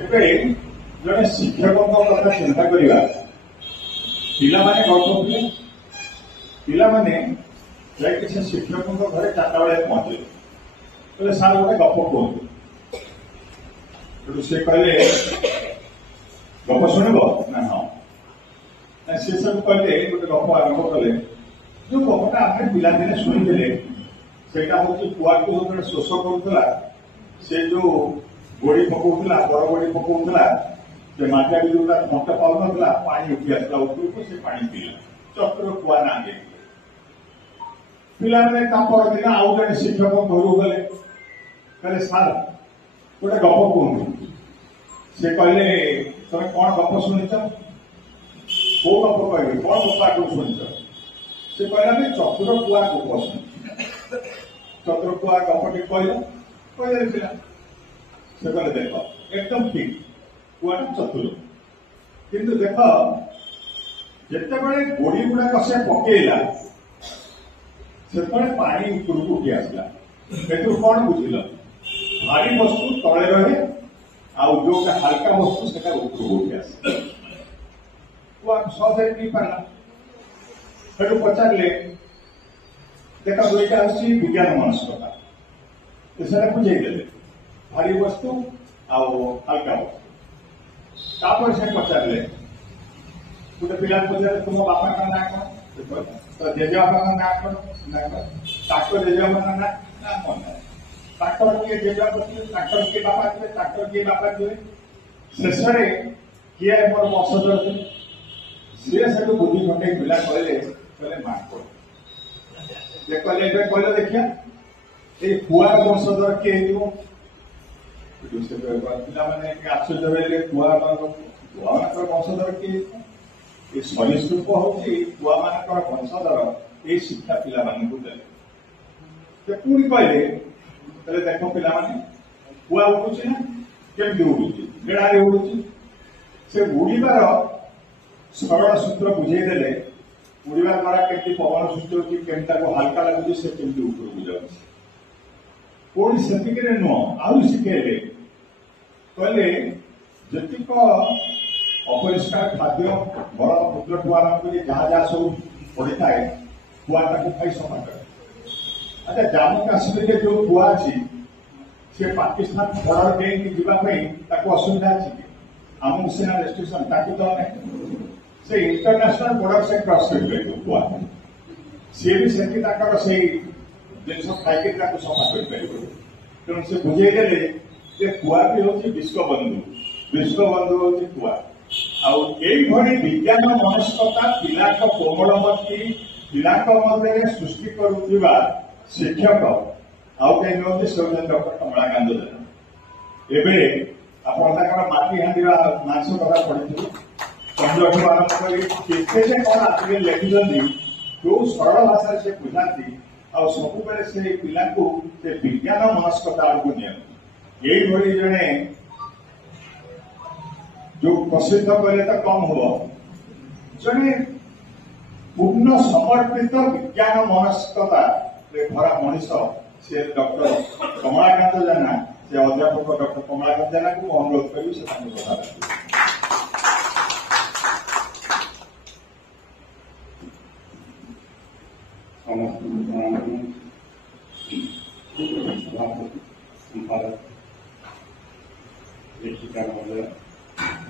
ଏବେ ଜଣେ ଶିକ୍ଷକଙ୍କ କଥା ଚିନ୍ତା କରିବା। ପିଲାମାନେ କଣ କରୁଥିଲେ? ପିଲାମାନେ ଯାଇକି ସେ ଶିକ୍ଷକଙ୍କ ଘରେ 4ଟା ବେଳେ ପହଞ୍ଚିଲେ, କହିଲେ ସାର୍ ଗୋଟେ ଗପ କୁହନ୍ତୁ। ସେ କହିଲେ ଗପ ଶୁଣିବ ନା? ହଁ। ସେ ସବୁ କହିଲେ, ଗୋଟେ ଗପ ଆରମ୍ଭ କଲେ। ଯୋଉ ଗପଟା ଆମେ ପିଲାଦିନେ ଶୁଣିଥିଲେ ସେଇଟା ହଉଛି କୁଆକୁ ଯେତେବେଳେ ଶୋଷ କରୁଥିଲା, ସେ ଯୋଉ ଗୋଡି ପକଉଥିଲା, ବଡ ଗୋଡି ପକଉଥିଲା, ସେ ମାଟିଆ ଯୋଉଟା ଥଣ୍ଟ ପାଉନଥିଲା, ପାଣି ଉଠି ଆସିଲା ଉପରକୁ, ସେ ପାଣି ପିଇଲା। ଚକ୍ର କୁଆ ନା ଦେଇଥିଲେ। ପିଲାମାନେ ତା ପରଦିନ ଆଉ ଜଣେ ଶିକ୍ଷକ ଘରକୁ ଗଲେ, କହିଲେ ସାର୍ ଗୋଟେ ଗପ କୁହନ୍ତୁ। ସେ କହିଲେ ତମେ କଣ ଗପ ଶୁଣିଛ? କୋଉ ଗପ କହିବେ? କଣ ଗପ ଆଗରୁ ଶୁଣିଛ? ସେ କହିଲା ଆମେ ଚତୁର କୁଆ ଗପ ଶୁଣିଛୁ। ଚତୁର କୁଆ ଗପଟି କହିଲେ ପିଲା। ସେ କହିଲେ ଦେଖ ଏକଦମ ଠିକ, କୁଆଟା ଚତୁର, କିନ୍ତୁ ଦେଖ ଯେତେବେଳେ ଗୋଡି ଗୁଡାକ ସେ ପକେଇଲା ସେତେବେଳେ ପାଣି ଉପରକୁ ଉଠି ଆସିଲା। ଏଥିରୁ କଣ ବୁଝିଲ? ଭାରି ବସ୍ତୁ ତଳେ ରହେ, ଆଉ ଯୋଉଟା ହାଲକା ବସ୍ତୁ ସେଟା ଉପରକୁ ଉଠି ଆସେ। କୁଆ ସହଜରେ ପିଇ ପାରିଲା। ସେଠୁ ପଚାରିଲେ ଦେଖ ଦୁଇଟା ହଉଛି ବିଜ୍ଞାନ ମନସ୍କତା, ସେଟା ବୁଝେଇଦେଲେ, ଭାରି ବସ୍ତୁ ଆଉ ହାଲକା ବସ୍ତୁ। ତାପରେ ସେ ପଚାରିଲେ, ଗୋଟେ ପିଲା ପଚାରିଲେ ତୁମ ବାପାଙ୍କ ନାଁ କଣ? ସେ କହିଲେ ତ ଜେଜେବାପାଙ୍କ ନାଁ କଣ? ତାଙ୍କ ଜେଜେବାପାଙ୍କ ନାଁ କଣ? ତାଙ୍କର କିଏ ଜେଜେବାପା ଥିଲେ, ତାଙ୍କର କିଏ ବାପା ଥିଲେ, ତାଙ୍କର କିଏ ବାପା ଥିଲେ, ଶେଷରେ କିଏ ମୋର ବଂଶଧର ଥିଲେ? ସିଏ ସେଠୁ ବୁଦ୍ଧି ଖଟେଇ ପିଲା କହିଲେ ମାଙ୍କଡ। ସେ କହିଲେ ଏବେ କହିଲ ଦେଖିଆ ଏଇ କୁଆର ବଂଶଧର କିଏ ହେଇଥିବ? ପିଲାମାନେ ଆଶ୍ଚର୍ଯ୍ୟ ହେଲେ, କୁଆମାନଙ୍କର ବଂଶଧର କିଏ ହେଇଥିବ? ଏ ସରୀସୃପ ହଉଛି କୁଆମାନଙ୍କର ବଂଶଧର। ଏଇ ଶିକ୍ଷା ପିଲାମାନଙ୍କୁ ଦେଲେ। ସେ ପୁଣି କହିଲେ ଦେଖ ପିଲାମାନେ, କୁଆ ଉଡୁଛି ନା? କେମିତି ଉଡୁଛି? ବେড়ାରେ ଉଡୁଛି। ସେ ଉଡିବାର ସରଳ ସୂତ୍ର ବୁଝେଇଦେଲେ। ଉଡିବା ଦ୍ୱାରା କେମିତି ପବନ ସୃଷ୍ଟି ହଉଛି, କେମିତି ତାକୁ ହାଲକା ଲାଗୁଛି, ସେ କେମିତି ଉପରକୁ ଯାଉଛି। ପୁଣି ସେତିକିରେ ନୁହଁ, ଆହୁରି ଶିଖେଇଲେ। କହିଲେ ଯେତିକ ଅପରିଷ୍କାର ଖାଦ୍ୟ ବଳ ପୁତ୍ରଠୁ ଆରମ୍ଭ କରି ଯାହା ଯାହା ସବୁ ପଡିଥାଏ, କୁଆ ତାକୁ ଖାଇ ସଫା କରେ। ଆଚ୍ଛା, ଜାମ୍ମୁ କାଶ୍ମୀରରେ ଯୋଉ କୁଆ ଅଛି, ସେ ପାକିସ୍ତାନ ବର୍ଡର ଡେଇଁକି ଯିବା ପାଇଁ ତାକୁ ଅସୁବିଧା ଅଛି କି? ଆମକୁ ସିନା ରେଷ୍ଟ୍ରିକ୍ସନ, ତାକୁ ତ ନାହିଁ। ସେ ଇଣ୍ଟରନ୍ୟାସନାଲ ବର୍ଡର ସେ କ୍ରସ୍ କରିପାରିବ କୁଆ। ସିଏ ବି ସେଠି ତାଙ୍କର ସେଇ ଜିନିଷ ଖାଇକି ତାକୁ ସଫା କରିପାରିବ। ତେଣୁ ସେ ବୁଝେଇଦେଲେ ଯେ କୁଆ ବି ହଉଛି ବିଶ୍ୱବନ୍ଧୁ, ବିଶ୍ୱବନ୍ଧୁ ହଉଛି କୁଆ। ଆଉ ଏଇଭଳି ବିଜ୍ଞାନ ମନସ୍କତା ପିଲାଙ୍କ କୋମଳମତି, ପିଲାଙ୍କ ମଧ୍ୟରେ ସୃଷ୍ଟି କରୁଥିବା ଶିକ୍ଷକ ଆଉ କେହି ନୁହନ୍ତି, ସେ ହଉଛନ୍ତି ଡକ୍ଟର କମଳାକାନ୍ତ ଜେନା। ଏବେ ଆପଣ ତାଙ୍କର ମାଟି ହାଣ୍ଡିର ମାଂସ କଥା ପଢିଥିବେ। ଚନ୍ଦ୍ରଠୁ ଆରମ୍ଭ କରି କେତେ ଯେ କଣ ଆଜିକାଲି ଲେଖିଛନ୍ତି, ଯୋଉ ସରଳ ଭାଷାରେ ସେ ବୁଝାନ୍ତି, ଆଉ ସବୁବେଳେ ସେ ପିଲାଙ୍କୁ ସେ ବିଜ୍ଞାନ ମନସ୍କତା ଆଡ଼କୁ ନିଅନ୍ତି। ଏଇଭଳି ଜଣେ ଯୋଉ ପ୍ରସିଦ୍ଧ କହିଲେ ତ କମ୍ ହବ, ଜଣେ ପୂର୍ଣ୍ଣ ସମର୍ପିତ ବିଜ୍ଞାନ ମନସ୍କତାରେ ଭରା ମଣିଷ, ସେ ଡକ୍ଟର କମଳାକାନ୍ତ ଜେନା। ସେ ଅଧ୍ୟାପକ ଡକ୍ଟର କମଳାକାନ୍ତ ଜେନାଙ୍କୁ ମୁଁ ଅନୁରୋଧ କରିବି ସେ ତାଙ୍କୁ କଥା ରଖିବେ। ଲେଖିକା ମହୋଦୟ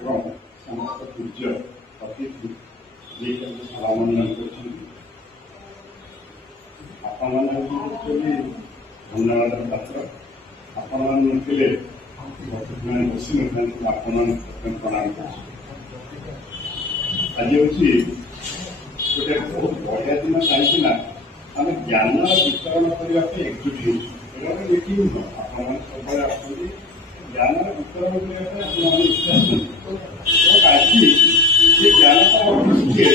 ଏବଂ ସମସ୍ତ ପୂଜ୍ୟ ଅତିଥି ଯିଏକି ସଭାମଣ୍ଡଳ କରୁଛନ୍ତି, ଆପଣମାନେ ହେଉଛନ୍ତି ଧନ୍ୟବାଦ ପାତ୍ର। ଆପଣମାନେ ନଥିଲେ ମାନେ ବସି ନଥାନ୍ତି, ଆପଣମାନଙ୍କୁ ପ୍ରଣାମ କରୁଛି। ଆଜି ହେଉଛି ଗୋଟେ ବହୁତ ବଢ଼ିଆ ଦିନ, କାହିଁକି ନା ଆମେ ଜ୍ଞାନର ବିତରଣ କରିବା ପାଇଁ ଏକଜୁଟ ହେଉଛୁ। ଏଇଟା ମିଟିଂ ନୁହଁ, ଆପଣମାନେ ସବୁବେଳେ ଆସନ୍ତି ଜ୍ଞାନର ବିତରଣ କରିବା ପାଇଁ ଆପଣମାନେ ଇଚ୍ଛା ଆସନ୍ତି। ଏବଂ ଆଜି ସେ ଜ୍ଞାନଟା ଟିକେ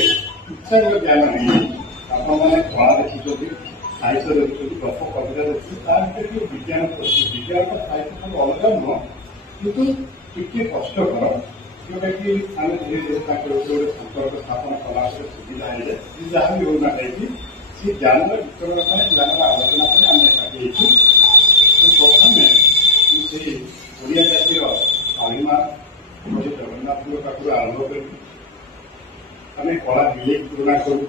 ଇଚ୍ଛାର ଜ୍ଞାନ ହେଇଯାଇଛି। ଆପଣମାନେ କଳା ଦେଖିଛନ୍ତି, ସାହିତ୍ୟ ଦେଖୁଛନ୍ତି, ଗପ କବିତା ଦେଖୁଛନ୍ତି, ତା ଭିତରେ ଟିକେ ବିଜ୍ଞାନ ପଡୁଛି। ବିଜ୍ଞାନ ସାହିତ୍ୟ ସବୁ ଅଲଗା ନୁହଁ, କିନ୍ତୁ ଟିକେ କଷ୍ଟକର, ଯୋଉଟାକି ଆମେ ଧୀରେ ଧୀରେ ତାଙ୍କର ଗୋଟେ ସମ୍ପର୍କ ସ୍ଥାପନ କଲା ପରେ ସୁବିଧା ହେଇଯାଏ। ଯାହା ବି ହଉନା କାହିଁକି ସେ ଜ୍ଞାନର ବିତରଣ ପାଇଁ, ଜ୍ଞାନର ଆଲୋଚନା ପାଇଁ ଆମେ ଏକାଠି ହେଇଛୁ। ପ୍ରଥମେ ସେଇ ଓଡ଼ିଆ ଜାତିର ଅଭିମାନ करी आम कला बिले घृणा करूँ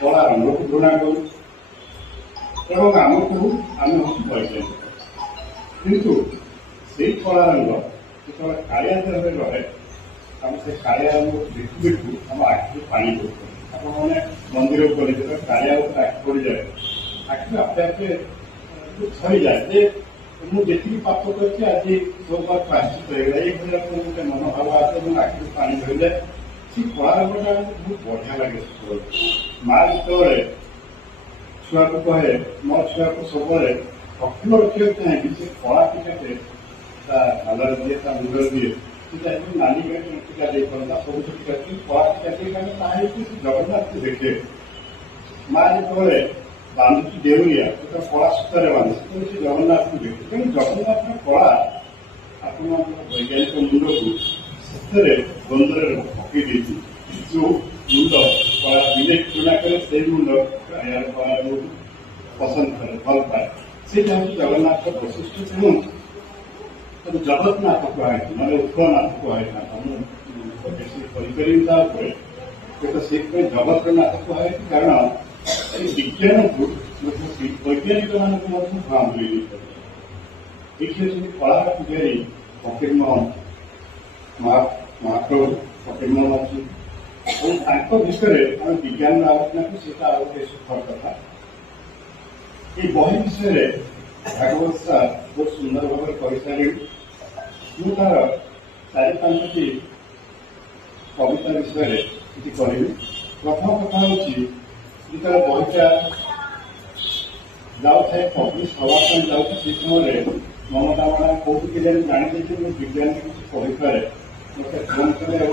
कला रंग को घृणा करूँ एवं आमको आम हूँ वैज्ञानिक किंतु से कला रंग जो कालिया देह रहे आम से कालिया रंग देखु देखु आम आखि पानी पड़े आपने मंदिर को कालिया आखि पड़ जाए आखि आपे आपे सरी जाए मुझे पाप करके आज सोमवार प्रायश्चित होगा ये गोटे मनोभाव आसे आखि पानी धरी जाए सी कला रंगटा बहुत बढ़िया लगे माँ जो छुआ को कहे मो छुआ को सब अखिल रखा चाहिए से कला टीकाटे गालर दिए मुंडर दिए नानी टीका दे पाता सब टीका कला टीका जगन्नाथ को देखे माँ जो बांधुची देउरिया कला सूत्र बांधे से जगन्नाथ को देखे तेणु जगन्नाथ कला आप वैज्ञानिक मुंड को सतरे द्वंद्व पकई देती जो मुंड कला बिले घृणा करे से मुंड यार कला पसंद करे भल पाए से जगन्नाथ वैशिष्ट तेणु जगन्नाथ कहुए मतलब उत्कलनाथ कहुए बेसी जगन्नाथ कहुए कारण विज्ञान को वैज्ञानिक मानक भ्राम देखिए कला पूजारी फकीरमोहन महाप्रभु फकीरमोहन अच्छी विषय आम विज्ञान आलोचना को गोटे सुखर कथा ये बही विषय भागवत सार बहुत सुंदर भाव कही सारे तार चारि पांचटी कविता विषय कि करी प्रथम कथा हूँ जो बहीटा जाए पब्लिश हवा जाऊँ से समय ममता मैडम कौट के जानी विज्ञान किसी कही पाए मत फोन कले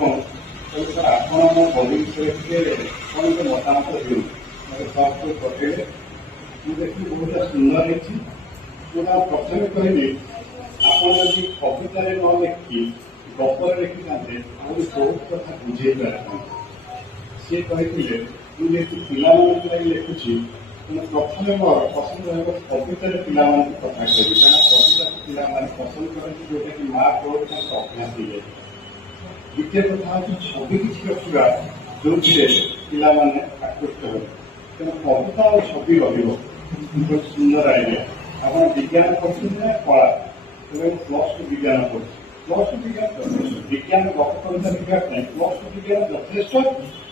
आप मो बही विषय कौन मतामत दिखाई मत पठेले मुझे बहुत सुंदर होती प्रथम कहली आपड़ी कवितार न लिखी गपर लिखि था बहुत कथा बुझे सी कहते मुझे पिला लिखुची प्रथम मोर पसंद रहा कवितार पिला कथा कह कविता पिला पसंद करती जोटा कि माँ पुओ अभ्यास हो जाए द्वितीय कथा हूँ छवि किसी रखा जो पिला आकृष्ट हो तेना कविता और छवि रही सुंदर आइडिया आप विज्ञान पढ़ते कला प्लस टू विज्ञान पढ़े प्लस टू विज्ञान गप कविता लिखा प्लस टू विज्ञान यथेष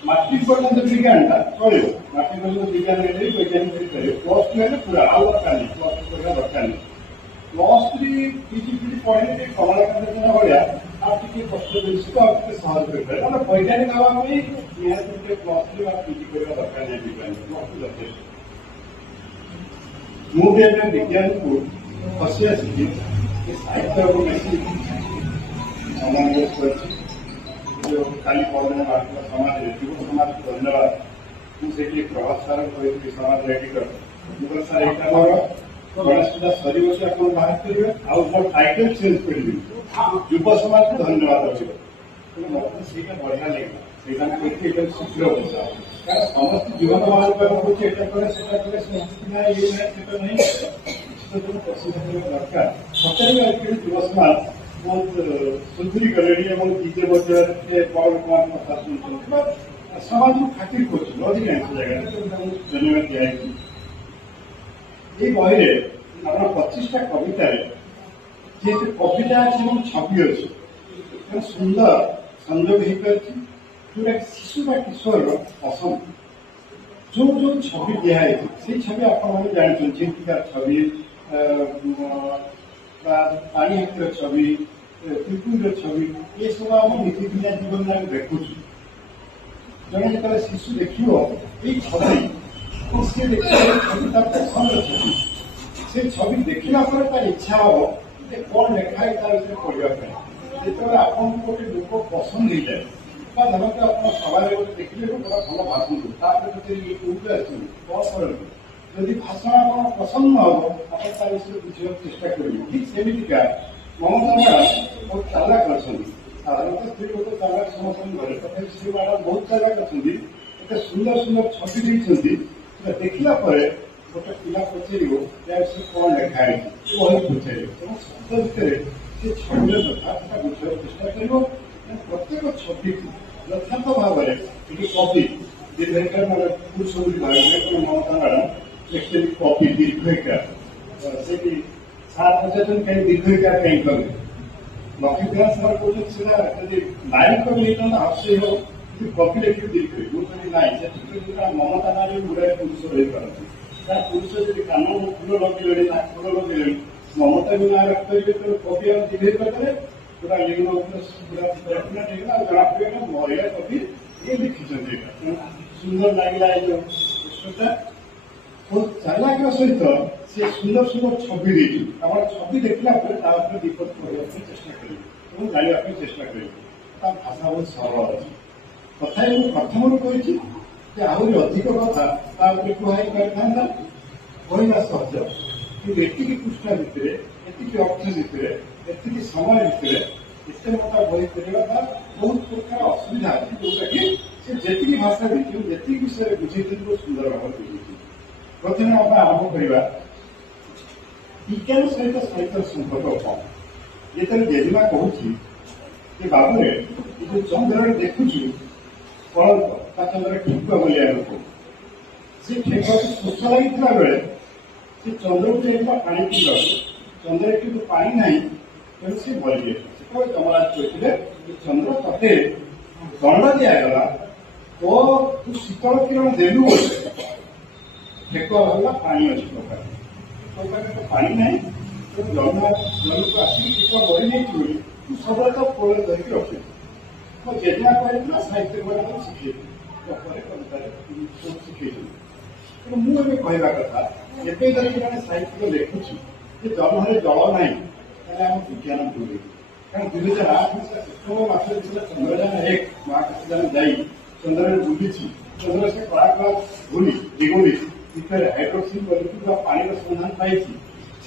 मैट्रिक पर्यटन विज्ञानटा चलो मैट्रिक पर्यटन विज्ञान वैज्ञानिक प्लस टू है पूरा आउ दरकार नहीं प्लस टू पढ़ा दरकार नहीं प्लस थ्री पीजी पढ़े कमलाकांत जेना भाया आप कष्ट जिस सहज कर वैज्ञानिक हवा निहत प्लस थ्री पीजी करवा दरकार नहीं विज्ञान प्लस टू यथेष मुझे विज्ञान को फसी आसिकी साहित्य को बेसी मनोनिवेश खाली पढ़ने समाज युव समाज को धन्यवाद मुझे प्रभात सार कही समाज एडिटर मुझे सार यहाँ मोर गणेश पूजा सर आप बाहर करेंगे आउ मोर टाइटल चेंज कर युव समाज को धन्यवाद अच्छे मत से बढ़िया लगे से शीघ्र बुझा कारण समस्त जीवन मान कहे नहीं दरकार सतरे युव समाज बहुत सुधुरी गले डीजे बजा बड़ लोक कथा शुणुं समाज को खातिर कर अधिकांश जगह धन्यवाद दिखाई ये बही आप 25टा कवितार जेहेतु कविता अच्छी छवि अच्छी सुंदर संजोग हो पार जोटा शिशु बा किशोर पसंद जो जो छवि दिखाई से छवि आप झींटिकार छवि पानी हाथर छवि त्रिपुर छवि ये सब आम नीतिदिनिया जीवन में देखु जड़े जो शिशु देख ये छवि सी देखिए छवि पसंद छवि से छवि देखला तार इच्छा हम कौन लिखाई तार पढ़ाई जो आपको गोटे लोक पसंद हो जाए धरते आप सभा देखिए बड़ा भल भाषण कौटे आदि भाषण आप पसंद न हम आप विषय बुझा चेषा करेंगे ठीक सेमिका ममता मैडम बहुत चालाक अच्छा साधारणतः स्त्री लोक चालाक समस्त घरे तथा श्री मैडम बहुत चालाक अच्छा एत सुंदर सुंदर छवि देखला गोटे पिला पचार या विषय कौन लिखाई बही पचार तेनाली शब्द भितर से छविर कथा बुझा चेषा कर प्रत्येक छवि यथार्थ भाव में कपि पुरुष विभाग ममता मैडम एक्चुअली कपि दीर्घकार से सार पचार कहीं दीर्घकार कहीं करें लक्ष्मीनारायण सार कहते नायक लेखन हास्य हो कपि लेखिक दीर्घ मुझे ना ममता नारी गुड़ाए पुरुष रही पारती पुरुष जब कान फूल लगे नाक फूल लगे ममता भी ना रखिए तो कपि और दीर्घ करते पूरा लिंग पूरा जना पड़ेगा महिला कवि ये लिखी सुंदर लगे चालाक सहित से सुंदर सुंदर छवि देखी छवि देखला विपद पढ़ा चेष्टा करेंगे जाना चेष्टा करेंगे भाषा बहुत सरल अच्छी कथा मुझे प्रथम कही आहरी अधिक कथा कहुई पारिथा कहना सहज कि एतिकी पृष्ठा भितर एतिकी अर्थ भितर एतिकी समय भितर एत मोटा बही करवा बहुत प्रकार असुविधा अच्छी जोटा कि जी भाषा देखिए जी विषय बुझे बहुत सुंदर भाव बुझे प्रथम आप आरंभ करवा विज्ञान सहित साहित्य संपर्क कौन ये जेजेमा कहूँ बाबू जो चंद्र देखुचु कलंक चंद्र ठेकुआ बोलिया लोक से ठेकुआ को शोष लगी बेले से चंद्र को जाइए पानी पीवा चंद्र कि पानी ना तेणु से बलिए से जमराज कहते चंद्र तथे दंड दिगला तो तू शीतल किरण देलु बोले ठेकुआ भावला पानी अच्छी प्रकार तो पानी ना तो जल को आसिक ठेकुआ बड़ी नहीं तू सब तो कोल धरिक रखे तो जेजना कहना साहित्य गुड़ा शिखे शिखे तो मुझे कहवा कथा एवं जब जब साहित्य लिखुची जल जल ना आम विज्ञान भूल कारण 2008 सेप्टेम्बर मस चंद्रयान-1 महाकाशयान जा चंद्र बुली चंद्र से कला कला भूली दिगोली भितर हाइड्रोक्सिन मलिक्यूल पानी सन्धान पाई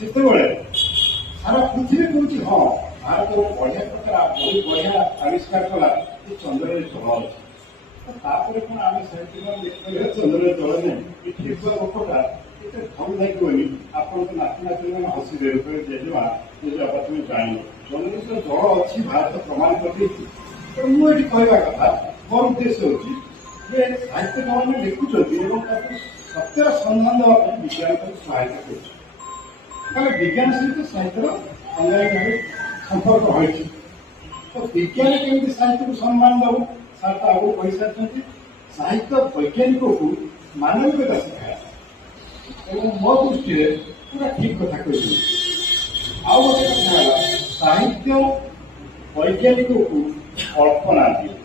से सारा पृथ्वी कहूँ हाँ भारत बढ़िया प्रकार बहुत बढ़िया आविष्कार कला चंद्र जल अच्छे कौन आम साहित्य चंद्र जल नहीं ठेकुआ गपटा ये भल लगे आप नाती नाती मैंने हसी जेजेमा जेजेबापा तुम जान चंद्र तो जल अच्छी भारत प्रमाण कर मुझे कहवा कथा मोर उद्देश्य हूँ साहित्य मैंने लिखुंट सत्यर सन्धान देवाई विज्ञान को सहायता कर विज्ञान सहित साहित्य अंगायी भाव संपर्क होती तो विज्ञान केमी साहित्य को सम्मान दब सार तो आगे कही सारी साहित्य वैज्ञानिक को मानविकता शिखाया मो दृष्टि पूरा ठीक कथा कही आउ गोटे कथा साहित्य वैज्ञानिक को कल्पना दिए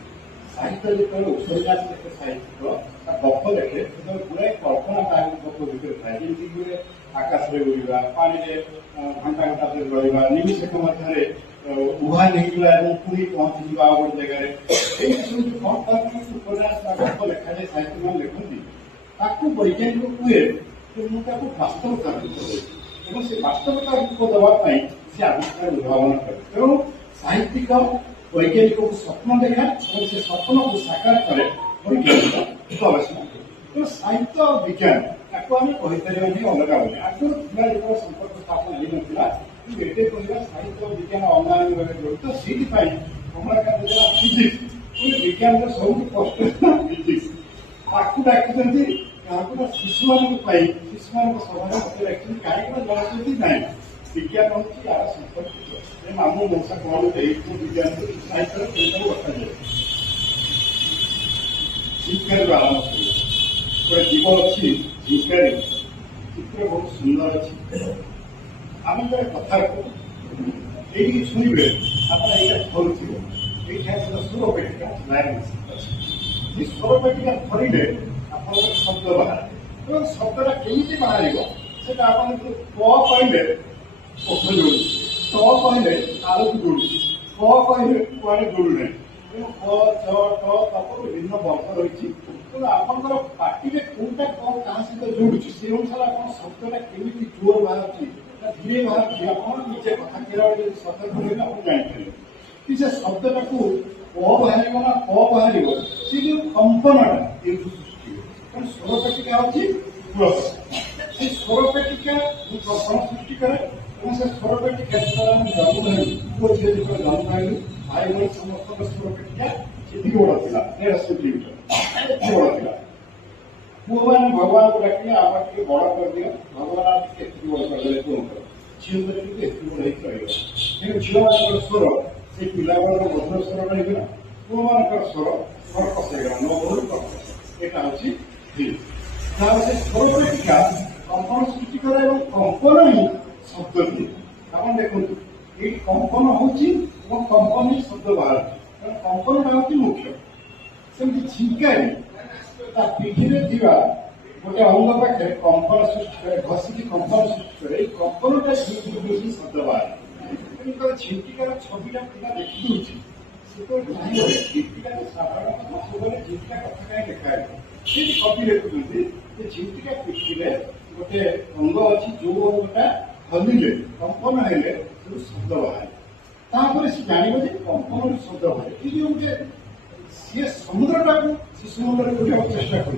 साहित्य जो उपन्यास देखे साहित्य गप देखे गुड़ाए कल्पना गप भितर थाए जमी आकाश में उड़ा पानी घंटा घंटा रहा निमिषक मध्य उभा नहीं पुणी पहुंची जा गोटे जगह उपन्यास गप लिखा जाए साहित्य मैंने लिखती वैज्ञानिक कहे कि मुझे वास्तवता रूप से वास्तवता रूप देवाई से आविष्कार उद्भावन करे तेणु साहित्यिक वैज्ञानिक को स्वप्न देखा और से स्वप्न को साकार करे वैज्ञानिक आवश्यक तेणु साहित्य और विज्ञान ताको आम कहीपर नहीं अलग बोले आगुरी जो संपर्क स्थापन हो नाला ये कहवा साहित्य और विज्ञान अन्य भाव जड़ित से कमलाकांत जेना फिजिक्स विज्ञान सब कष्ट फिजिक्स आपको डाकी शिशु मान शिशु मान सभा एक्चुअली कहीं जनाती ना विज्ञान हूँ यार संपर्क आम मौसा कहते विज्ञान साहित्य रखाए शिक्षा आरम्भ गोटे जीव अच्छी जिंकार चित्र बहुत सुंदर अच्छी आम जो कथा ये शुणे आप ये स्वर पेटिका अच्छी स्वर पेटिका थरले आप शब्द बाहर शब्दटा केमी बाहर से आप कहले पथ जोड़ त कहले आलोक जोड़ क कहले कुआड़े जोड़ूना तेणु क च ट विभिन्न वर्ग रही तेणु आपंकर पार्टी कौटा कौन क्या सहित जोड़ू से अनुसार आप शब्दटा केमी जोर बाहर धीरे बाहर आप निजे कथा कहला सतर्क रही आप जापर कि से शब्दटा को बाहर ना क बाहर से जो कंपनटा सृष्टि तेणु स्वर पेटिका हूँ से स्वर पेटिका कंपन सृष्टि करे से स्वर पेटिका जन्म नहीं पुओ झील जन्म पाइलु भाई भाई समस्त स्वर बड़ था 150 सेंटीमीटर एत बड़ था पुआ मैंने भगवान को डाकिले आप बड़ कर दिया भगवान आप बड़ करदे पुओं झील मैंने बड़ रही झील मान स्वर से पिला बड़ मधुर स्वर रही ना पुआ मान स्वर कर्कश नभर कर्कश यहाँ हूँ से स्वर टीका कंपन सृष्टि करे कंपन ही शब्द दिए आप देखो ये कंपन होंपन ही शब्द बाहर कंपन हूँ मुख्य सेमती झिंकारे पिठी में गोटे अंग पाखे कंपन सृष्टि करे घषिकी कंपन सृष्टि करे कंपन शब्द बाहर झिंटिकार छविटा पिला देखी झिंटिका साधारण झिंटिका कथा कहीं देखा कवि लिखुं झिंटिका पिठी में गोटे अंग अच्छी जो अंगटा हलिले कंपन हेले शब्द बाहर से जान कंपन शब्द बाहर ये गोटे सी समुद्रटा शिशु मुंडे खोजा चेष्टा कर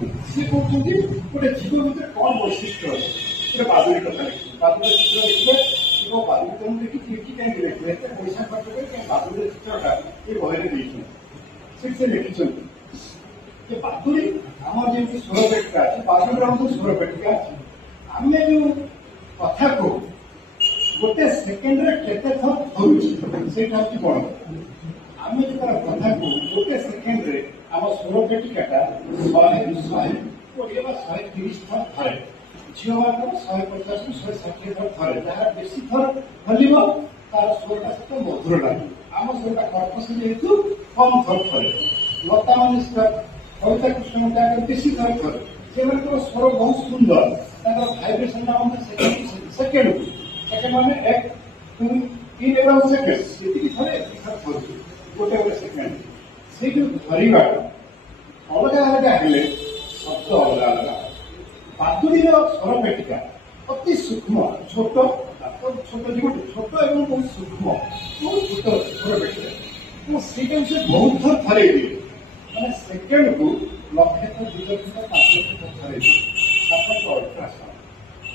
गोटे जीव भितर कौन वैशिष्ट अच्छे बादुरी कथा लिखिए बादुरी चित्र देखिए बादुरी तुम देखिए कहीं लिखे पैसा खर्च कर बादुरी चित्रटा ये बहरे से लिखिं बादुरी आम जो स्वर पेटिका अच्छे बादुरी हूँ स्वर पेटिका अच्छे आम जो कथा को गोटे सेकेंड केते थर थरुचा हूँ बड़ आम जो कथा को गोटे सेकेंड आम स्वर पेटिकाटा 100-130 थर थरे झील मान 150 160 थर थरे जहाँ बेसी थर हल तार स्वरटा सहित मधुर लगे आम स्वरटा कर्कश जेहेतु कम थर थरे लता मंगेशकर कविता कृष्ण बेसी थर थरे से स्वर बहुत सुंदर भाइब्रेसन सेकेंड मान 1 2 3 सेकेंड ये थे गोटे गोटे सेकेंड से जो धरवा अलग अलग हेले शब्द अलग अलग बादुरी स्वर पेटिका अति सूक्ष्म छोट छोट जीवन छोट एवं बहुत सूक्ष्म बहुत छोट स्वर पेटिका से बहुत थर थरे मैंने सेकेंड को 1 लक्ष थर 2 लक्ष थर 5 लक्ष थर थरे अल्ट्रासाउंड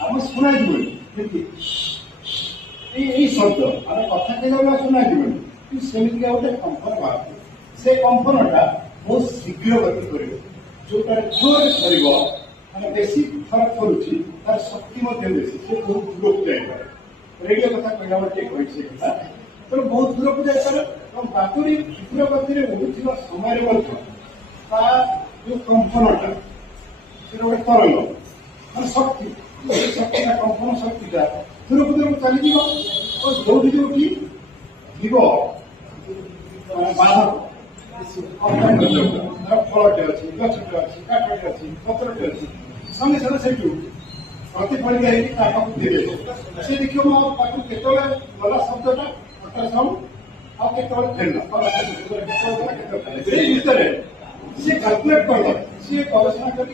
आम शुणा यही शब्द आम कथा कहला शुणा सेमती गोटे कंपन बाहर से कंपनटा बहुत शीघ्र गति कर जोटार जोर धर मैंने बेसी थर थरुची तार शक्ति बेसी से बहुत दूर को जापे रेडियो कथा कहला कही तेणु बहुत दूर को जापे बातुरी शीघ्र गति उड़ुवा समय जो कंपनटा से गोटे तरंग मान शक्ति शक्ति कंपन शक्तिटा दूर को दूर चली और जो थी बाधक फलटे अच्छी गछटे अच्छी काठटे अच्छी पत्रटे अच्छी संगे संगे से प्रतिफलित से देखिए केतवे गला शब्दटा अल्ट्रासाउंड भितर सी कैलकुलेट कर सी गवेषणा कर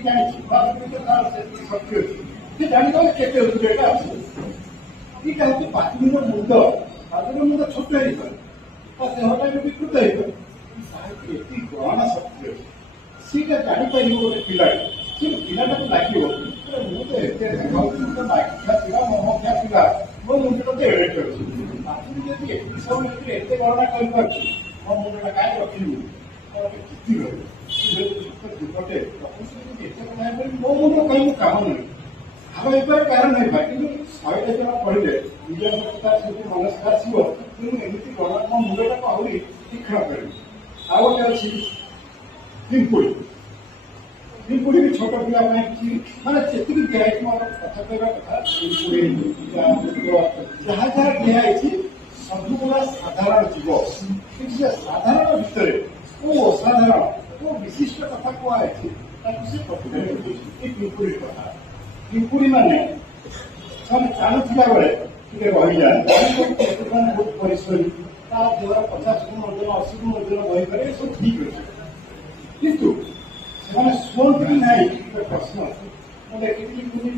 शक्ति अच्छी जान केटा अच्छे यहाँ हूँ बादुरी मुंड छोट देहटा भी विकृत हो गहना शक्ति अच्छे सीटा जापर गोटे पिला सी पिलाटा लगे मुझे मोहखिया पिला मो मुंड तो एड़े बादुरी जब सब एत गणना कर मो मुंडा कहीं रखी जुगटे मो मुंड कहीं काम नहीं हम एबार कारण नहीं पाए कि 100 जन पढ़े निज मनस्कार आसो तेणु एमती गणना मो मुंडा को आहरी तीक्षण कर आउ गोटे अच्छी पिंपुड़ी पिंपुड़ी भी छोट पिला माने जी दिखाई कथा कहवा कथा जहाँ जहाँ दिखाई सब गुड़ा साधारण जीव कि साधारण भितर वो असाधारण वो विशिष्ट कथा कहुई से प्रतिफलित पिंपुड़ी कथा पिंपुड़ी माने चालुला बेले रही जाए बहुत परिश्रमी देहर 50 गुण ओजन 80 गुण ओजन रही पारे सब ठीक अच्छे किंतु से शुणुक ना प्रश्न मुझे पिंपुड़ी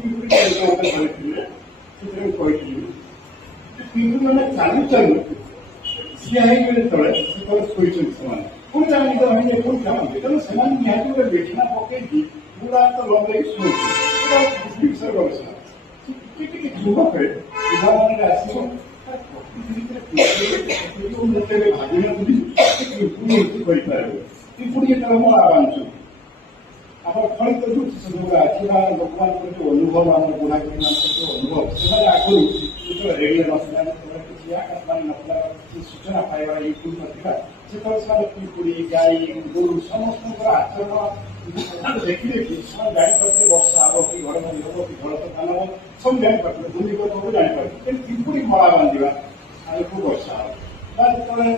पिंपुड़ी मैंने चालू चालू ठिया तले शोचे पुणी निद भाई पुणी खाते तेणु से निहती गोटे बेठना पकई पूरा तो लगे शुणुचे विषय गवेषणा युवक युवा आसो प्रकृति भागी पिंपुड़ी कर ପିମ୍ପୁଡ଼ି ଯେତେବେଳେ ମଳା ବାନ୍ଧୁଛନ୍ତି ଆମର ଫଳିତ ଯୋଉ ସେଗୁଡ଼ା ଅଛି ବା ଲୋକମାନଙ୍କର ଯୋଉ ଅନୁଭବ ଆମର ବୁଢ଼ାବୁଢ଼ୀମାନଙ୍କର ଯୋଉ ଅନୁଭବ ସେମାନେ ଆଗରୁ ଯେତେବେଳେ ରେଡ଼ିଓ ନଥିଲା ଯେତେବେଳେ କିଛି ଆକାଶବାଣୀ ନଥିଲା କିଛି ସୂଚନା ପାଇବା ୟୁଟ୍ୟୁବ ନଥିଲା ସେତେବେଳେ ସେମାନେ ପିମ୍ପୁଡ଼ି ଗାଈ ଗୋରୁ ସମସ୍ତଙ୍କର ଆଚରଣ ଦେଖି ଦେଖି ସେମାନେ ଜାଣିପାରୁଥିଲେ ବର୍ଷା ହବ କି ଘଡ଼ଘଡ଼ି ହବ କି ଝଡ଼ ତୋଫାନ ହବ ସବୁ ଜାଣିପାରୁଥିଲେ ଭୂମିକମ୍ପ ହବ ଜାଣିପାରୁଥିଲେ କିନ୍ତୁ ପିମ୍ପୁଡ଼ି ମଳା ବାନ୍ଧିବା ଆଗକୁ ବର୍ଷା ହବ ବା ଯେତେବେଳେ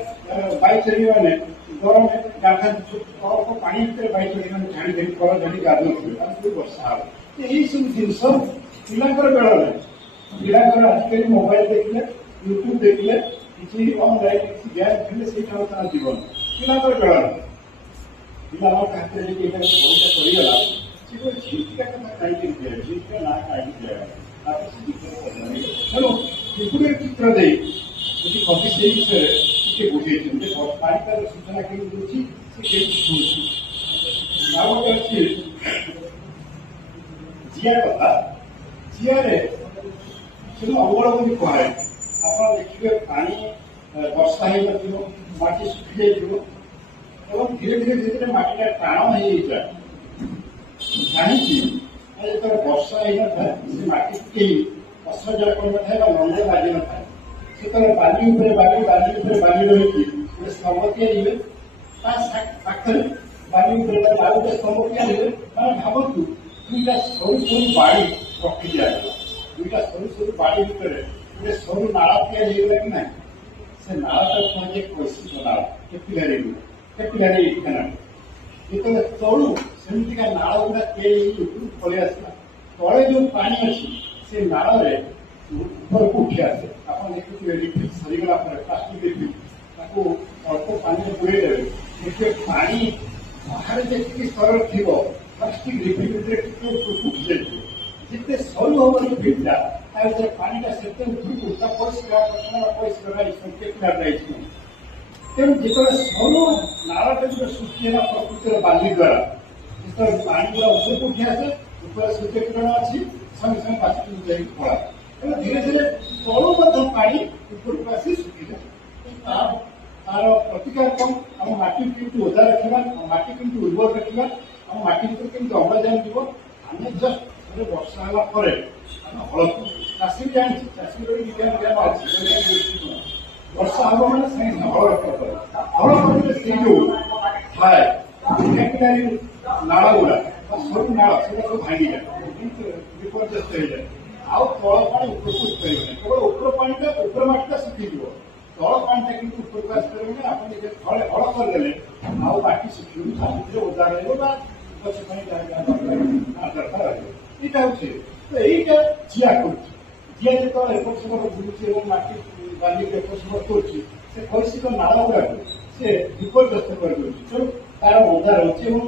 ବାଇ ଚଢ଼ିବାମାନେ ଗରମ ଗାଧାନ୍ତି ଅଳ୍ପ ପାଣି ଭିତରେ ବାଇ ଚଢ଼ିବାମାନେ ଝାଡ଼ିଦେବି କଳ ଝାଡ଼ି ଗାଧୁଥିବେ ତାଙ୍କୁ ବର୍ଷା ହବ ଏହିସବୁ ଜିନିଷ ପିଲାଙ୍କର ବେଳ ନାହିଁ ପିଲାଙ୍କର ଆଜିକାଲି ମୋବାଇଲ ଦେଖିଲେ ୟୁଟ୍ୟୁବ ଦେଖିଲେ କିଛି ଅନଲାଇନ୍ କିଛି ଗ୍ୟାସ୍ ଥିଲେ ସେଇଟା ହଉଛି ତାର ଜୀବନ ପିଲାଙ୍କର ବେଳ ନାହିଁ ପିଲାମାନଙ୍କ ହାତରେ ଯଦି ଏଇଟା ବହିଟା କରିଗଲା ସେ ଗୋଟେ ଝିଟିକା କଥା କାହିଁକି ଦିଆଯାଏ ଝିଟିକା ନା କାହିଁକି ଦିଆଗଲା ତାପରେ ସେ ଚିତ୍ର ତେଣୁ ପିମ୍ପୁଡ଼ିର ଚିତ୍ର ଦେଇ ଯଦି କବି ସେଇ ବିଷୟରେ ଟିକେ ବୁଝେଇଛନ୍ତି ଯେ ପାଣିପାଗର ସୂଚନା କେମିତି ଦେଉଛି ସେ କେମିତି ଶୁଣୁଛି ଆଉ ଗୋଟେ ଅଛି ଜିଆ କଥା ଜିଆରେ ସେଠୁ ଅମଳ ବୋଲି କୁହାଯାଏ ଆପଣ ଦେଖିବେ ପାଣି ବର୍ଷା ହେଇନଥିବ ମାଟି ଶୁଖି ଯାଇଥିବ ଏବଂ ଧୀରେ ଧୀରେ ଧୀରେ ଧୀରେ ମାଟିଟା ଟାଣ ହେଇଯାଇଥାଏ କାହିଁକି ଯେତେବେଳେ ବର୍ଷା ହେଇନଥାଏ ସେ ମାଟି କେହି ଅସହଜ କରିନଥାଏ ବା ଲଣ୍ଡ ଲାଗିନଥାଏ ସେତେବେଳେ ବାଲି ଉପରେ ବାଲି ରହିକି ଗୋଟେ ସ୍ତମ୍ଭ ତିଆରି ହୁଏ ତା ପାଖରେ ବାଲି ଉପରେ ଆଉ ଗୋଟେ ସ୍ତମ୍ଭ ତିଆରି ହୁଏ ମାନେ ଭାବନ୍ତୁ ଦୁଇଟା ସରୁ ସରୁ ବାଡ଼ି ରଖି ଦିଆଗଲା ଦୁଇଟା ସରୁ ସରୁ ବାଡ଼ି ଭିତରେ ଗୋଟେ ସରୁ ନାଳ ତିଆରି ହେଇଗଲା କି ନାହିଁ ସେ ନାଳଟା କୁହାଯାଏ କୈଶିକ ନାଳ କେପିଲାରୀ କେନାଲ ଯେତେବେଳେ ତଳୁ ସେମିତିକା ନାଳ ଗୁଡ଼ା ତିଆରି ହେଇକି ଉପରକୁ ପଳେଇ ଆସିଲା ତଳେ ଯୋଉ ପାଣି ଅଛି ସେ ନାଳରେ ଉପରକୁ ଉଠି ଆସେ ଆପଣ ଦେଖୁଥିବେ ରିଫିଲ୍ ସରିଗଲା ପରେ ପ୍ଲାଷ୍ଟିକ ରିଫିଲ୍ ତାକୁ ଅଳ୍ପ ପାଣିରେ ବୁଡ଼େଇ ଦେବେ ଦେଖିବେ ପାଣି ବାହାରେ ଯେତିକି ସ୍ତର ଥିବ ପ୍ଲାଷ୍ଟିକ ରିଫିଲ୍ ଭିତରେ ଟିକେ ଉପରକୁ ଉଠି ଯାଇଥିବ ଯେତେ ସରୁ ହବ ରିଫିଲ୍ଟା ତା ଭିତରେ ପାଣିଟା ସେତେ ଉପରକୁ ତା ପରିଷ୍କାର କେପିଲାର ଯାଇଛି ତେଣୁ ଯେତେବେଳେ ସରୁ ନାଳଟା ଯେତେବେଳେ ସୃଷ୍ଟି ହେଲା ପ୍ରକୃତିର ବାଲି ଦ୍ୱାରା ଯେତେବେଳେ ପାଣି ଗୁଡ଼ା ଉପରକୁ ଉଠି ଆସେ ଉପରେ ସୂର୍ଯ୍ୟ କିରଣ ଅଛି ସଙ୍ଗେ ସଙ୍ଗେ ପ୍ଲାଷ୍ଟିକ ଯାଇକି ପଳାଏ ତେଣୁ ଧୀରେ ଧୀରେ ତଳୁ ମଧ୍ୟ ପାଣି ଉପରକୁ ଆସି ଶୁଖିଯାଏ ତାର ପ୍ରତିକାର କଣ ଆମ ମାଟିକୁ କେମିତି ଓଦା ରଖିବା ଆମ ମାଟି କେମିତି ଉର୍ବର ରଖିବା ଆମ ମାଟି ଭିତରେ କେମିତି ଅମ୍ଳଜାନ ଯିବ ଆମେ ଜଷ୍ଟ ଥରେ ବର୍ଷା ହେଲା ପରେ ଆମେ ହଳ ଚାଷୀ ବି ଜାଣିଛି ଚାଷୀର ବି ଜ୍ଞାନ ଅଛି ବର୍ଷା ହବ ମାନେ ସାଙ୍ଗେ ହଳ ରଖିବା ପରେ ହଳ କରିଲେ ସେଇ ଯୋଉ ଥାଏ ନାଳ ଗୁଡ଼ା ସରୁ ନାଳ ସେଟା ସବୁ ଭାଙ୍ଗିଯାଏ ବିପର୍ଯ୍ୟସ୍ତ ହେଇଯାଏ ଆଉ ତଳ ପାଣି ଉପରକୁ ଉଠିପାରିବନି କେବଳ ଉପର ପାଣିଟା ଉପର ମାଟିଟା ଶୁଖିଯିବ ତଳ ପାଣିଟା କିନ୍ତୁ ଉପରକୁ ଆସିପାରିବନି ଆପଣ ଯଦି ଥରେ ହଳ କରିଦେଲେ ଆଉ ମାଟି ଶୁଖିବନି ତା ଭିତରେ ଓଦା ରହିବ ବା ଗଛ ପାଇଁ ଯାହା ଦରକାର ରହିବ ଏଇଟା ହଉଛି ତ ଏଇଟା ଜିଆ କରୁଛି ଜିଆ ଯେତେବେଳେ ଏପଟ ସେପଟ ବୁଲୁଛି ଏବଂ ମାଟି ବାଲିକୁ ଏପଟ ସେପଟ କରୁଛି ସେ କୈଶିକ ନାଳ ଗୁଡ଼ାକୁ ସେ ବିପର୍ଯ୍ୟସ୍ତ କରିଦେଉଛି ତେଣୁ ତାର ଓଦା ରହୁଛି ଏବଂ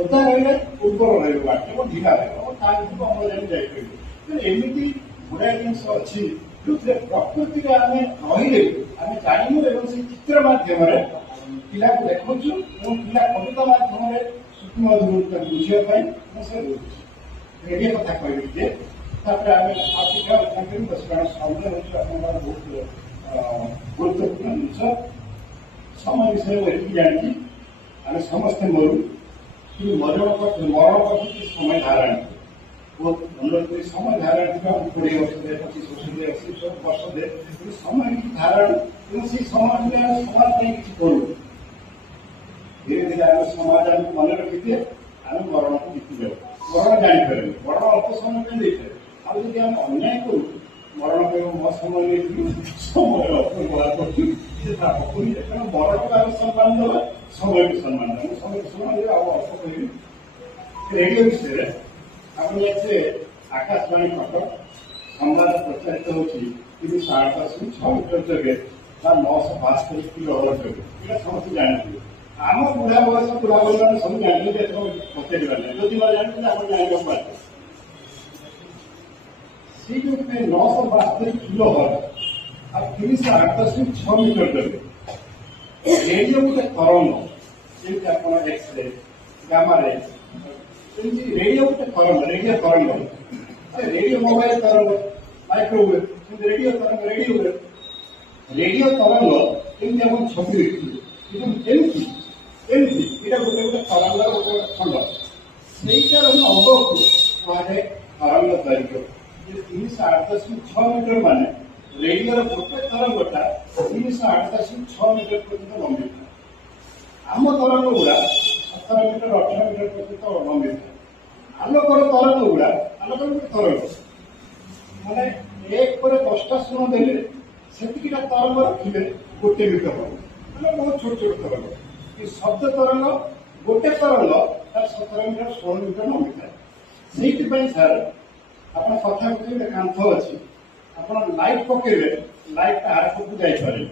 ଓଦା ରହିଲେ ଉର୍ବର ରହିବ ମାଟି ଏବଂ ଢିଲା ରହିବ ଏବଂ ତା ଭିତରକୁ ଅମ୍ଳଜାନ ଯାଇପାରିବ ତେଣୁ ଏମିତି ଗୁଡ଼ାଏ ଜିନିଷ ଅଛି ଯୋଉଥିରେ ପ୍ରକୃତିରେ ଆମେ ରହିଲେ ଆମେ ଜାଣିବୁ ଏବଂ ସେଇ ଚିତ୍ର ମାଧ୍ୟମରେ ପିଲାକୁ ଦେଖାଉଛୁ ଏବଂ ପିଲା କବିତା ମାଧ୍ୟମରେ ସୂକ୍ଷ୍ମ ତାକୁ ବୁଝିବା ପାଇଁ ମୁଁ ସେ ରହୁଛି ରେଡ଼ିଓ କଥା କହିବି ଯେ ତାପରେ ଆମେ ଆଉ ଟିକେ ଆଲୋଚନା କରି ବସି କାରଣ ସମୟ ହେଉଛି ଆପଣଙ୍କର ବହୁତ ଗୁରୁତ୍ୱପୂର୍ଣ୍ଣ ଜିନିଷ ସମୟ ବିଷୟରେ ମୁଁ ଏତିକି ଜାଣିଛି ଆମେ ସମସ୍ତେ ମରୁ କିନ୍ତୁ ମରଣ ପଛରେ ସମୟ ଧାରଣ ବହୁତ ଅନୁରୋଧ କରି ସମୟ ଧାରଣ ଥିବା 20 ବର୍ଷ 25 ବର୍ଷ 30 ବର୍ଷ କିନ୍ତୁ ସମୟ କିଛି ଧାରଣ ଏବଂ ସେଇ ସମାଜରେ ଆମେ ସମାଜ ପାଇଁ କିଛି କରୁ ଧୀରେ ଧୀରେ ଆମେ ସମାଜ ଆମକୁ ମନେ ରଖିଦିଏ ଆମେ ମରଣକୁ ଜିତିଯାଉ ମରଣ ଜାଣିପାରିବୁ ମରଣ ଅଳ୍ପ ସମୟ ପାଇଁ ଦେଇଥାଏ ଆଉ ଯଦି ଆମେ ଅନ୍ୟାୟ କରୁ ମରଣ ପାଇଁ ମୋ ସମୟ ନେଇଥିଲୁ ସମୟ ବ୍ୟବହାର କରୁଛୁ ସେ ତା ହକୁନି ତେଣୁ ମରଣକୁ ଆମେ ସମ୍ମାନ ଦେବା ସମୟକୁ ସମ୍ମାନ ଦେବା ମୁଁ ସମୟକୁ ସମ୍ମାନ ଦେବା ଆଉ ଅଳ୍ପ କହିବି ରେଡ଼ିଓ ବିଷୟରେ ଆପଣ ଜାଣିଥିବେ ଆକାଶବାଣୀ କଟକ ସମ୍ବାଦ ପ୍ରଚାରିତ ହେଉଛି 308.6 ମିଟର ଯୋଗେ ବା 972 କିଲୋ ହର୍ଟ୍ଜ ଯୋଗେ ଏଇଟା ସମସ୍ତେ ଜାଣିଥିବେ ଆମ ବୁଢ଼ା ବୟସ ମାନେ ସବୁ ଜାଣିଛନ୍ତି ଏଥର ପଚାରିବା ନାହିଁ ଯଦି ନ ଜାଣିଛନ୍ତି ଆପଣ ଜାଣିବାକୁ ପାଇବେ ସେଇ ଯୋଉଥିପାଇଁ 972 କିଲୋ ହର୍ଟ୍ଜ ଆଉ 308.6 ମିଟର ଯୋଗେ ରେଡ଼ିଓ ଗୋଟେ ତରଙ୍ଗ ଯେମିତି ଆପଣ ଏକ୍ସରେ ଗାମାରେ ସେମିତି ରେଡ଼ିଓ ଗୋଟେ ତରଙ୍ଗ ରେଡ଼ିଓ ତରଙ୍ଗ ସେ ରେଡ଼ିଓ ମୋବାଇଲ ତରଙ୍ଗ ମାଇକ୍ରୋୱେଭ ସେମିତି ରେଡ଼ିଓ ତରଙ୍ଗ ରେଡ଼ିଓ ତରଙ୍ଗ ଏମିତି ଆପଣ ଛବି ଦେଖିବେ କିନ୍ତୁ କେମିତି ଏମିତି ଏଇଟା ଗୋଟେ ଗୋଟେ ତରଙ୍ଗର ଗୋଟେ ଗୋଟେ ଖଣ୍ଡ ସେଇଟାର ଅଙ୍ଗକୁ କୁହାଯାଏ ତରଙ୍ଗ ଦୈର୍ଘ୍ୟ। 308.6 ମିଟର ମାନେ ରେଡିଓର ଗୋଟେ ତରଙ୍ଗଟା 308.6 ମିଟର ପର୍ଯ୍ୟନ୍ତ ଲମ୍ବିତ। ଆମ ତରଙ୍ଗ ଗୁଡା 17 ମିଟର 18 ମିଟର ପର୍ଯ୍ୟନ୍ତ ଲମ୍ବିତ। ଆଲୋକର ତରଙ୍ଗ ଗୁଡା ଆଲୋକର ଗୋଟେ ତରଙ୍ଗ ମାନେ 1 ପରେ 10ଟା ଶୂନ ଦେଲେ ସେତିକିଟା ତରଙ୍ଗ ରଖିଲେ 1 ମିଟର ହବ ମାନେ ବହୁତ ଛୋଟ ଛୋଟ ତରଙ୍ଗ। ଶବ୍ଦ ତରଙ୍ଗ ଗୋଟେ ତରଙ୍ଗ ତାର 17 ମିଟର 16 ମିଟର ଲମ୍ବିଥାଏ। ସେଇଥିପାଇଁ ସାର୍ ଆପଣ କଥା କହିଲେ କାନ୍ଥ ଅଛି ଆପଣ ଲାଇଟ୍ ପକେଇଲେ ଲାଇଟ୍ ଟା ଆରପଟକୁ ଯାଇପାରେ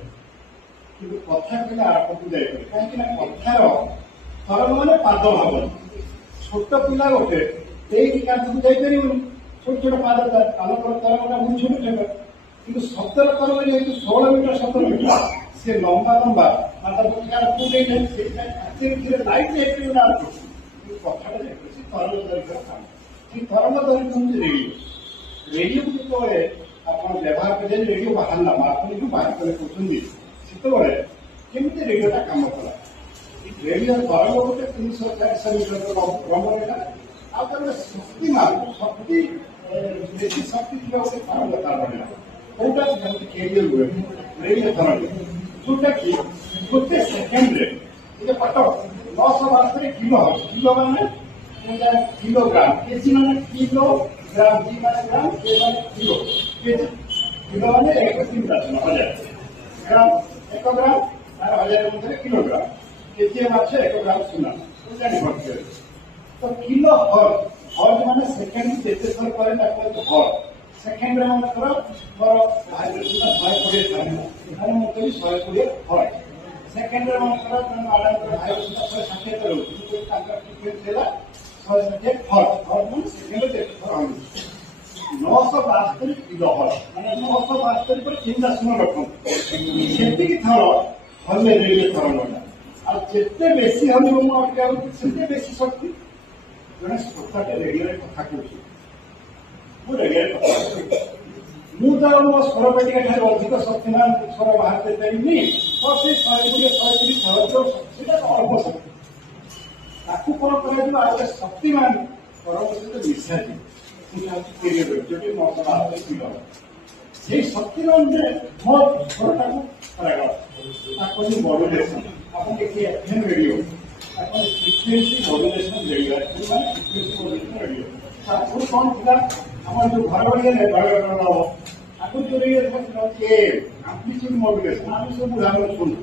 କିନ୍ତୁ କଥା କହିଲେ ଆରପଟକୁ ଯାଇପାରେ କାହିଁକି ନା କଥାର ତରଙ୍ଗ ମାନେ ପାଦ ଭାବନି। ଛୋଟ ପିଲା ଗୋଟେ ଏଇଠି କାନ୍ଥକୁ ଯାଇପାରିବନି ଛୋଟ ଛୋଟ ପାଦ ଆଲୋକର ତରଙ୍ଗଟା ବହୁତ ଛୋଟ ଛୋଟ କିନ୍ତୁ ଶବ୍ଦର ତରଙ୍ଗ ଯେହେତୁ 16 ମିଟର 17 ମିଟର ସେ ଲମ୍ବା ଲମ୍ବା ଲାଇଟ୍ ଯାଇପାରିବ ନା କଥାଟା ଯାଇପାରୁଛି ତରଙ୍ଗ ଦୈର୍ଘ୍ୟର କାମ। এই তরঙ্গ দৈর্ঘ্য হচ্ছে রেডিও। রেডিওକୁ ଯେତେବେଳେ ଆପଣ ବ୍ୟବହାର କରିବେ ରେଡିଓ ବାହାରିଲା ମାର୍କୋନିକୁ ବାହାର କରି କହୁଛନ୍ତି ସେତେବେଳେ କେମିତି ରେଡିଓଟା କାମ କଲା। ରେଡିଓ ତରଙ୍ଗ ଗୋଟେ 300-400 ମିଟର ଲମ୍ବ ହେଲା ଆଉ ତାର ଶକ୍ତିମାନ ଶକ୍ତି ବେଶୀ ଶକ୍ତି ଥିବା ଗୋଟେ ତରଙ୍ଗ ତାର ରହିଲା କୋଉଟା ଯେମିତି କ୍ୟାରିୟର ହୁଏ ରେଡିଓ ତରଙ୍ଗ ଯୋଉଟା କି ଗୋଟେ ସେକେଣ୍ଡରେ ଏ ପାଠ 972 କିଲୋ କିଲୋ ମାନେ किलोग्राम केजी माने किलोग्राम जी माने ग्राम के माने किलो केजी किलो माने 1 हजार ग्राम 1 ग्राम तार 1000 मध्य किलोग्राम केजी माने 1 ग्राम सुना जानि भर्ती तो किलो हर्ज माने सेकंड जेते थर करे ताको हर्ज सेकंड रे माने करो मोर भाइब्रेशन 120 थाने एखाने मते 120 हर्ज सेकंड रे माने करो आडा भाइब्रेशन 160 करो तो ताका फ्रिक्वेंसी देला 972 किलो हर्ज মানে 972 पर चिंता सुन रखो सेतिकी थर हल्ले रेडियो तरंगटा आ जेते बेसी हल्ले मो आके सेते बेसी शक्ति जने श्रोताटे रेडियो रे कथा कहूची मो रेडियो रे कथा मु तो मो स्वर पेटिका ठारे अधिक शक्तिमान स्वर बाहर करते पारिनी तो से 130 हर्ज सेटा अल्प शक्ति ताकू कौन कर शक्तिमान तरंग सहित मिसाई से शक्तिमान मो स्वरटा मॉड्यूलेशन आप देखिए FM radio frequency modulation radio frequency modulation radio आगुरी कौन था आम जो घर बाड़ी आगुरी जो रेडियो एम्प्लीट्यूड मॉड्यूलेशन आम सब बुढ़ा शुणु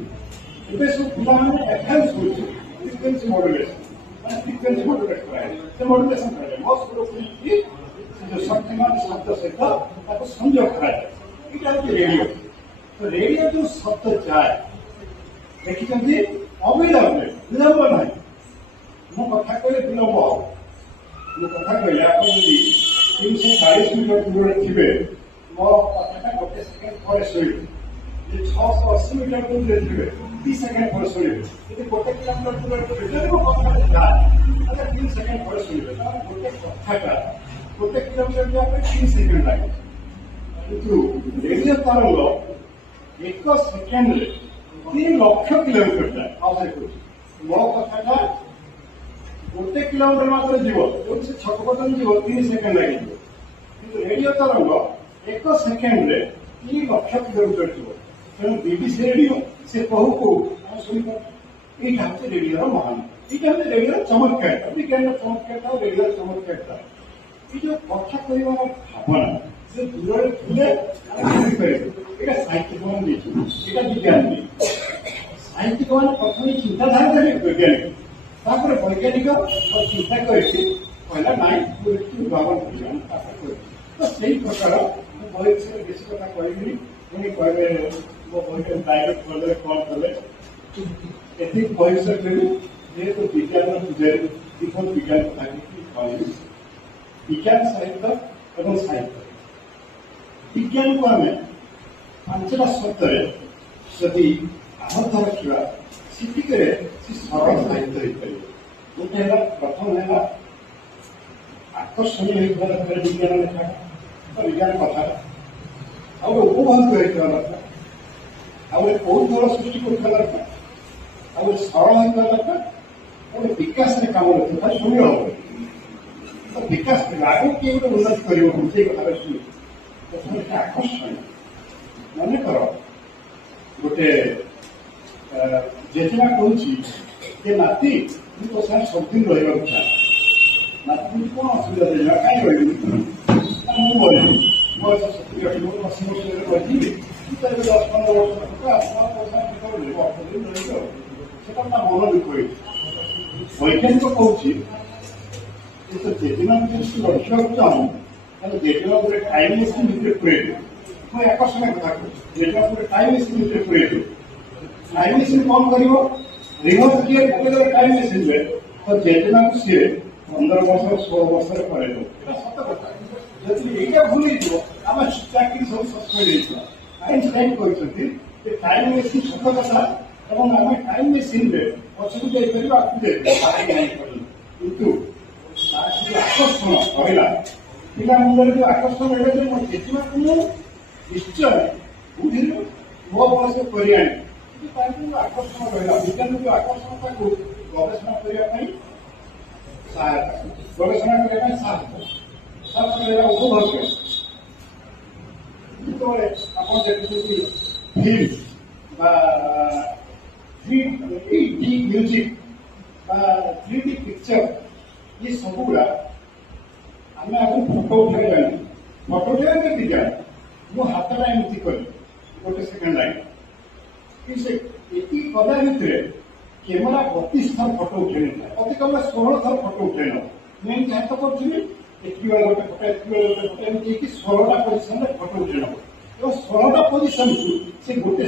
ଏବେ ସବୁ ପିଲାମାନେ ଏଫଏମ୍ ଶୁଣୁଛୁ ଫ୍ରିକ୍ୱେନ୍ସି ମଡୁଲେସନ ମାନେ ଫ୍ରିକ୍ୱେନ୍ସି ମଡୁଲେଟ କରାଯାଏ ସେ ମଡୁଲେସନ କରାଯାଏ ମୋ ସ୍ୱରକୁ ନେଇକି ସେ ଯୋଉ ଶକ୍ତିମାନ ଶବ୍ଦ ସହିତ ତାକୁ ସଂଯୋଗ କରାଯାଏ ଏଇଟା ହେଉଛି ରେଡିଓ ତ ରେଡିଓ ଯୋଉ ଶବ୍ଦ ଯାଏ ଦେଖିଛନ୍ତି ଅବିଳମ୍ବରେ ବିଳମ୍ବ ନାହିଁ ମୁଁ କଥା କହିଲେ ବିଳମ୍ବ ହବ ମୁଁ କଥା କହିଲେ ଆପଣ ଯଦି 340 ମିଟର ଦୂରରେ ଥିବେ ମୋ କଥାଟା 1 ସେକେଣ୍ଡ ପରେ ଶୁଣିବେ 680 मीटर दूर थे 30 सेकंड पर शुणे यदि 1 किलोमीटर दूर कथा 3 सेकंड पर शुणे गोटे कथा 1 किलोमीटर जाए 3 सेकंड लगे किंतु रेडियो तरंग 1 सेकंड 3 लाख किलोमीटर जाए मो कथा 1 किलोमीटर मात्र जीव जो छक पर्यटन जीव 3 सेकंड लगे किंतु रेडियो तरंग 1 सेकंड 3 लाख किलोमीटर जीव तेणु बीबीसी रेडियो से कहू को यहाँ हूँ रेडियो महान ये हूँ रेडियो चमत्कार विज्ञान चमत्कार रेडियो चमत्कार ये जो कथा कह भावना से दूर थे यहाँ साहित्यिक मान विज्ञान साहित्यिक मान प्रथम चिंताधारा देते वैज्ञानिक वैज्ञानिक चिंता करके कहला नाई उद्भावन तो से प्रकार बही विषय बेस कथा कहनी पुणी कहले मो बही डायरेक्ट करदे कल कले एति बहिष्य करी जेहेतु विज्ञान पूजारी विज्ञान कथा कहली विज्ञान साहित्य एवं साहित्य विज्ञान को आम 5टा शब्द जदि आबद्ध रखा सीटिके सरल साहित्य हो पार गोटे प्रथम है आकर्षणीय विज्ञान लेखा विज्ञान कथा उपभोग होता दरकार कौतूहल सृष्टि कर दरकार ଆଉ ସରଳ ହେଇଥିବା ଦରକାର ଗୋଟେ ବିକାଶରେ କାମ ରଖିବ ତାହେଲେ ଶୁଣି ହବ ତ ବିକାଶ ଆଗକୁ କିଏ ଗୋଟେ ଉନ୍ନତି କରିବ ସେଇ କଥାଟା ଶୁଣି ପ୍ରଥମେ ଆକର୍ଷଣ ମନେକର ଗୋଟେ ଜେଜେମା କହୁଛି ଯେ ନାତି ମୁଁ ତୋ ସାଙ୍ଗେ ସବୁଦିନ ରହିବାକୁ ଚାହେଁ ନାତି କହୁଛି କଣ ଅସୁବିଧା ଜେଜେମା କାହିଁ ରହିବି ମୁଁ ରହିବି ବୟସ 70-80 ବର୍ଷରେ ରହିଯିବି ତାହେଲେ 10-15 ବର୍ଷ ରହିବ 8 ଦିନ ରହିବ ସେଟା ତା ମନ ଦୁଃଖ ହେଇଛି ବୈଜ୍ଞାନିକ କହୁଛି ଜେଜେମା ଯଦି ରଖିବାକୁ ଚାହୁଁ ତାହେଲେ ଜେଜେମା ଗୋଟେ ଟାଇମ୍ ମେସିନ୍ ଭିତରେ ପୁରେଇବେ ମୁଁ ଆକର୍ଷଣ କଥା କହୁଛି ଜେଜେମା ଗୋଟେ ଟାଇମ୍ ମେସିନ୍ ଭିତରେ ପୁରେଇବେ ଟାଇମ୍ ମେସିନ୍ କଣ କରିବ ରିମୋଟ୍ କିଏ ପକେଇଦେବେ ଟାଇମ୍ ମେସିନ୍ରେ ତ ଜେଜେମାକୁ ସିଏ 15 ବର୍ଷ 16 ବର୍ଷରେ କରେଇଦେବ ଏଇଟା ସତ କଥା ଯଦି ଏଇଟା ଭୁଲ ହେଇଯିବ ଆମ ଚାକିରି ସବୁ ସସ୍ପେଣ୍ଡ ହେଇଯିବ ଆଇନଷ୍ଟାଇନ୍ କହିଛନ୍ତି ଯେ ଟାଇମ୍ ମେସିନ୍ ସତ କଥା ଏବଂ ଆମେ ଟାଇମ୍ ମେସିନ୍ରେ ପଛକୁ ଯାଇପାରିବା ଆଗକୁ ଯାଇପାରିବା କିନ୍ତୁ ତାର ଯୋଉ ଆକର୍ଷଣ ରହିଲା ପିଲା ମୁଣ୍ଡରେ ଯୋଉ ଆକର୍ଷଣ ରହିଲା ଯେ ମୋ ଜେଜେମାକୁ ମୁଁ ନିଶ୍ଚୟ ବୁଝିଲି ମୋ ବୟସ କରି ଆଣି ତାର ଯୋଉ ଆକର୍ଷଣ ରହିଲା ବିଜ୍ଞାନ ଯୋଉ ଆକର୍ଷଣ ତାକୁ ଗବେଷଣା କରିବା ପାଇଁ ସହାୟତା ଗବେଷଣା କରିବା ପାଇଁ ସାହାଯ୍ୟ କରିବା ଉପଭୋଗ୍ୟ ଯେତେବେଳେ ଆପଣ ଦେଖୁଛନ୍ତି ଫିଲ୍ମ বা 3D ମ୍ୟୁଜିକ୍ বা 3D ପିକ୍ଚର ये सबुरा आम आगे फटो उठे जानी फटो उठे केमी जाए मो हाथटा एमती करी गोटे सेकेंड लाइन ये कला भितर कैमेरा 32 थर फटो उठे अति कम 16 थर फटो उठे मैं क्या तो करी एक गोटे फटो एक गोटे फटो एमती 16टा पोजिशन फटो उठे 16टा पोजिशन से गोटे